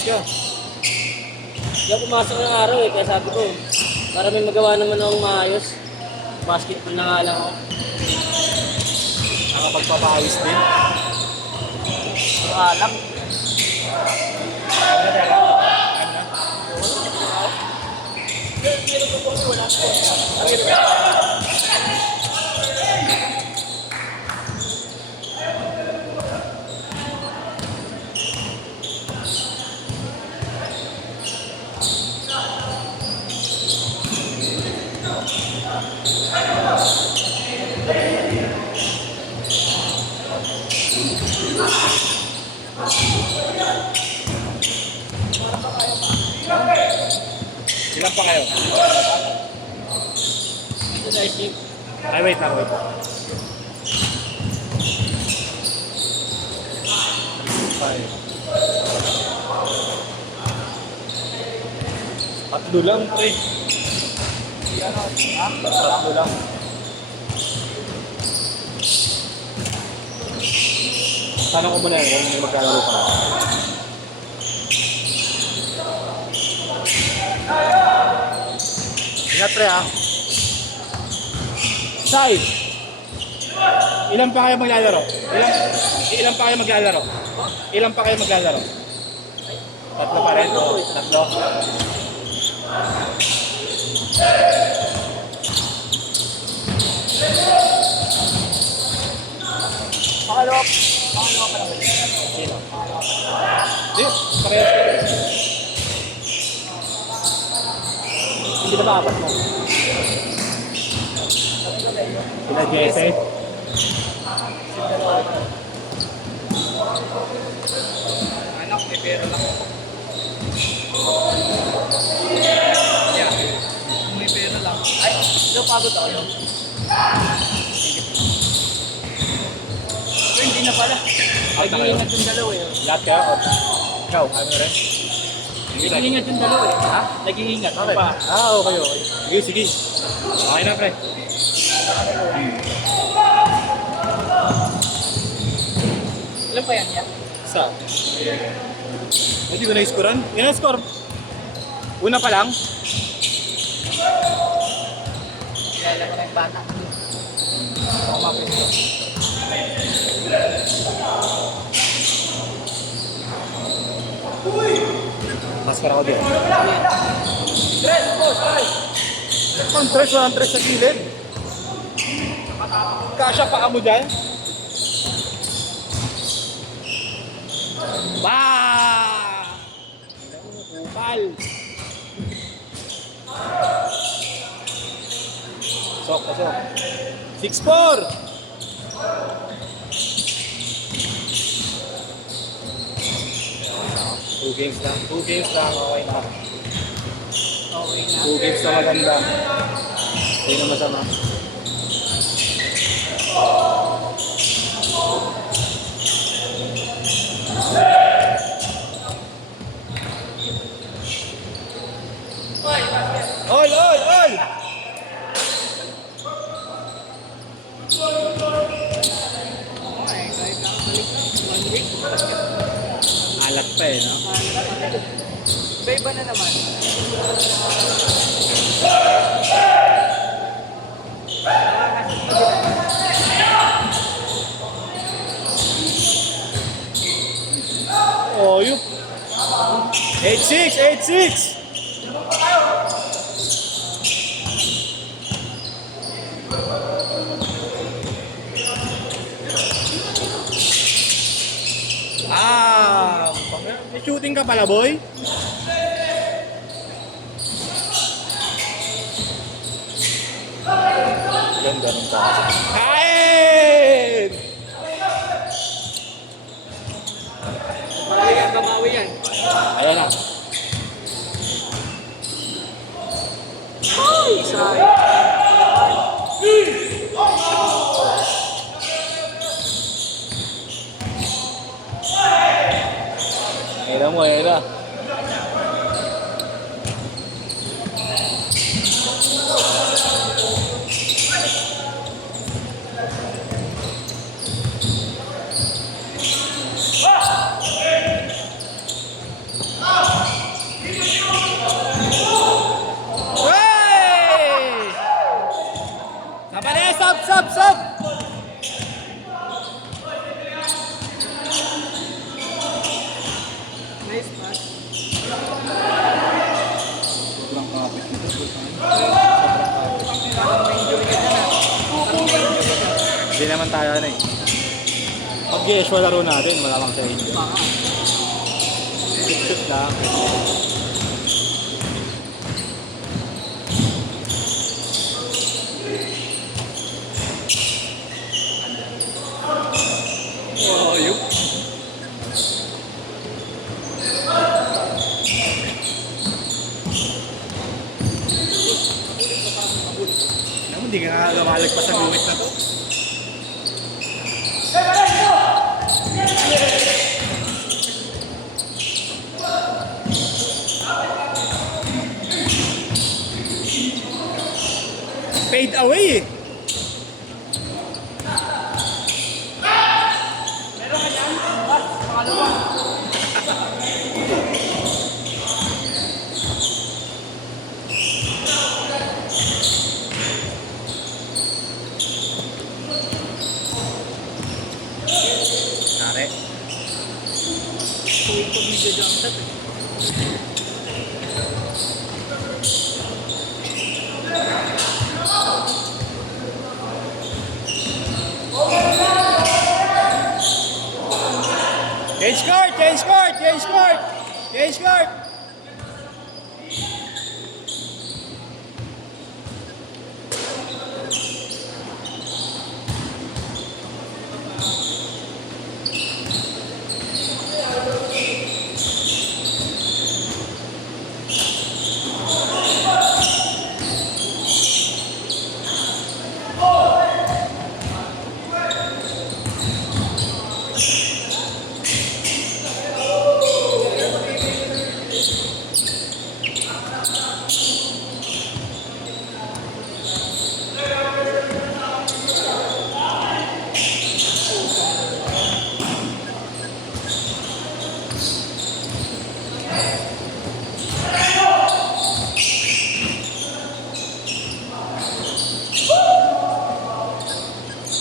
Bukas ka. Hindi ako pumasok ng araw eh, kaya sabi ko, para may magawa naman akong maayos. Basketball na nga lang ako. Nakapagpapawis din. Alam. Ilan pa kayo? Ito guys, Nick. Ay, wait lang, wait. Tatlo lang, pre. Tatlo lang. Tanong ko muna yun, kung may magkalaro pa. Ingat, pre, ha? Sai! Ilan pa kayo maglalaro? Ilan pa kayo maglalaro? Ilan pa kayo maglalaro? Tatlo pa rin? Tatlo? Pakalawa pa lang. Sino? Di, parehas. Hindi ba apat mo? Sila Jesse? Anak, may pera lang. Yeah. May pera lang. Ay, pagod ako yun. Pero hindi na pala. Nag-iingat yung dalawa eh. Lahat ka? O, ikaw, ano rin? Nag-iingat yung dalawa eh. Ha? Nag-iingat. Okay. Pa. Okay, okay. Sige, sige. Okay na, pre. Ilan pa yan yan? Isa. Hindi ko na-scorean. Yan ang score. Una pa lang. Kilala ko na yung bata. Ako mapito. Maskara ko din. Tres, boss! Ang tres, walang tres sa gilid. Kasya pa mo dyan. Ba! Kupal. Sok, pasok. 6-4! Two games lang. Okay na. Okay na. 2 games na maganda. Hindi na masama. Ol! Alat pa eh, no? Iba na naman. Oh, yun. 8-6! May shooting ka pala, boy? Ganda ng kaso. Kain! Babawi yan. Ayan na. Ay, sayang. Ayan mo, ayan na. Sub! Nice pass. Sobrang kapit nito. Parang may injury ka dyan ah. Parang may injury ka. Hindi naman tayo ano eh. Pag usual laro natin, malamang sa inyo. Baka. Shoot lang. Oh, yun. Naman, hindi ka nga lumalagpas sa gumit na to. Fade away eh. Nare. Tuwing ko video jump shot eh. Change court!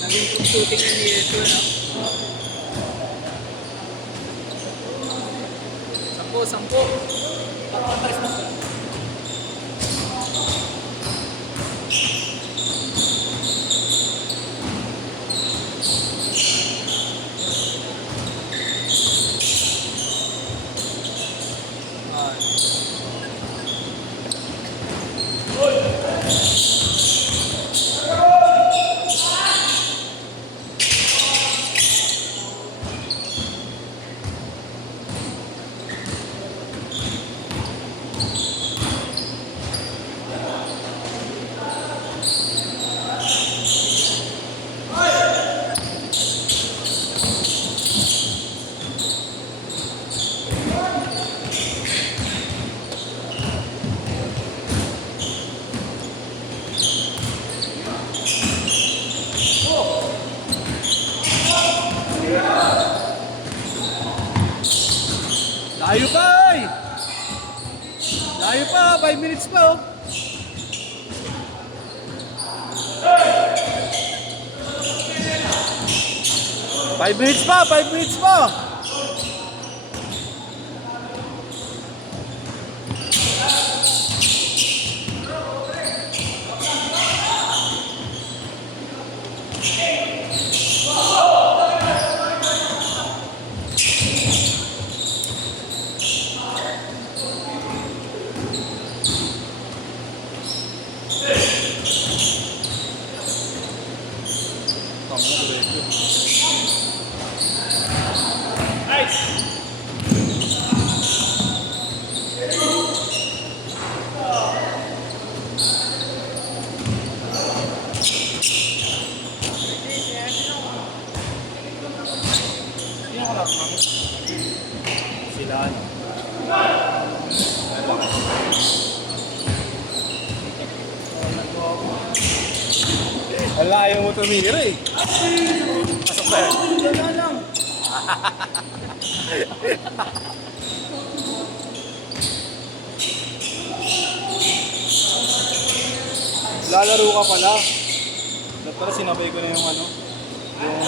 Naging shooting na ni Eto na. Sampo. Pagpapres na siya. Layo pa eh! Layo pa, 5 minutes pa oh. Five minutes pa! Sila ano? Wala, ayaw mo tumira eh. Pasok ba yan? Wala lang. Lalaro ka pala. Pero sinabay ko na yung ano, yung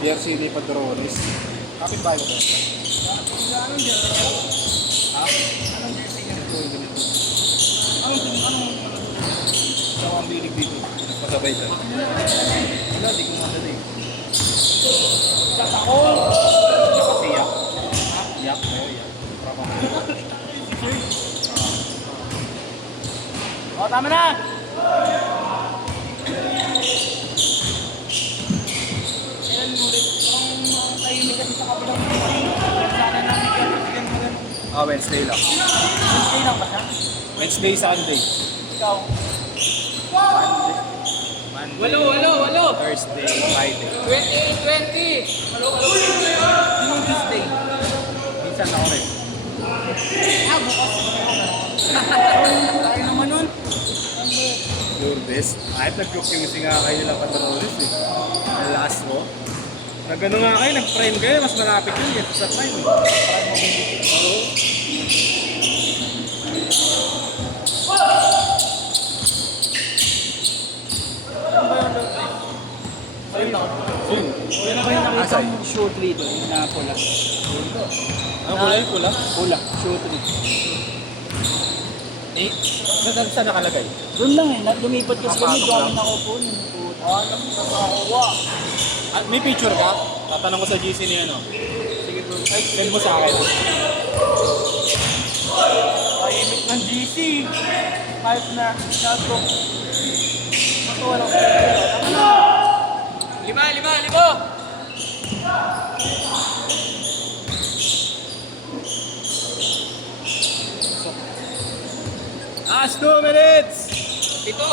jersey ni Padrones. Kapit ba yun? Anong jersey niya? Ha? Anong jersey niya? Ito yung ganito. Anong sa ang bilig dito? Nagpasabay ka. Wala, di ko madali. Sak ako! Kasi yak. Yak na yun, yak. Trapa mo. O, tama na! Kailan ulit? Parang tahimik kasi sa kabilang buhay. Sana namin kaya bigyan mo lang. Wednesday lang. Wednesday lang ba siya? Wednesday, Sunday. Ikaw? Monday, Walo! Thursday, Friday. 20! Anong Tuesday? Minsan ako rin. Bukas. Tayo naman nun. Lourdes. Kahit nag-cook yung singa kayo nila Padrones eh. Ang last mo. Nag-ano nga kayo, nag-prime kayo, mas malapit yun eh. Sa prime eh. Oo. Ayun ako. Yun. Yun ako yung nakita Asay. mong shoot dito, yung na pula. Ano kulay? Pula? Pula, shoot dito. Eh, saan nakalagay? Doon lang eh, lumipat kasi kami, Napasok doon lang. ako po. Alam mo, nakakuha. At may picture ka? Tatanong ko sa GC ni ano. Sige bro. Ay, send mo sa akin. Tahimik ng GC. Kahit na, nato. Matuwa lang. Lima! Last 2 minutes! Pito!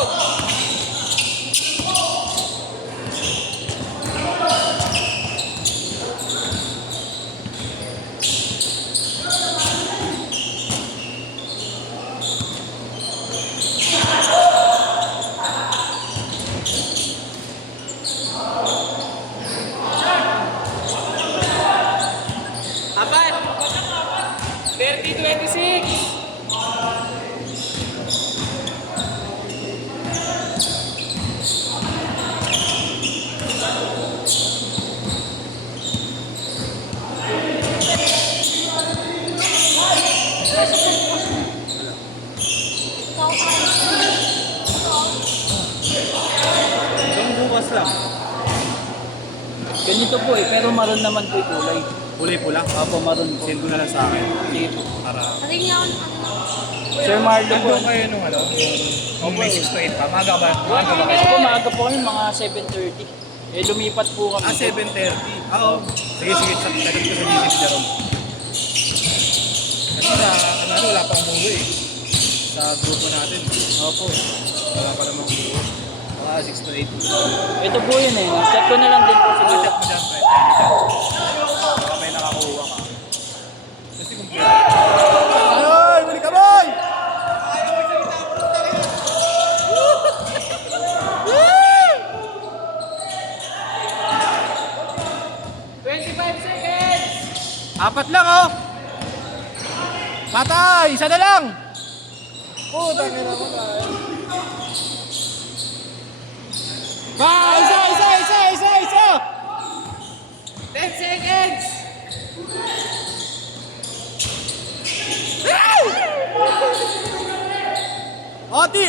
Apat! 30-26! Hanggang bukas lang. Ganito po eh, pero maroon naman po yung kulay. Kulay pula. Opo, maroon po. Send mo na lang sa akin. Sige po. Para... Sir Marlo po. Nandun kayo nung ano? Yung may 6 to 8 pa. Maaga ba? Maaga ba Kasi kayo? po, maaga po kami, mga 7:30. Eh, lumipat po kami. 7:30. Oo. Sige. Sagot ko sa GC ni Jerome. Kasi ano, wala pa umuwi eh. Sa grupo natin. Opo. Wala pa namang umuwi. Mga 6 to 8. Ito po yun eh. Check ko na lang din po siguro. Chat mo dyan, Fred. Baka may nakakuha ka. Kasi kung ay, balik ka, boy! 25 seconds! Apat lang, oh! Patay! Isa na lang! Puta, kaya naman tayo. Isa! 10 seconds! Oti!